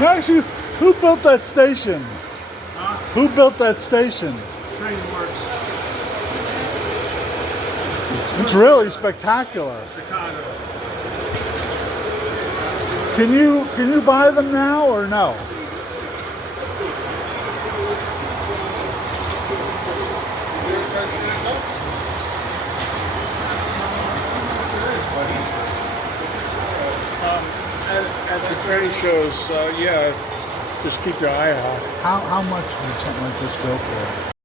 Actually, who built that station? Huh? Who built that station? Train works. It's really spectacular. Chicago. Can you buy them now or no? At the train shows, yeah, just keep your eye out. How much would something like this go for?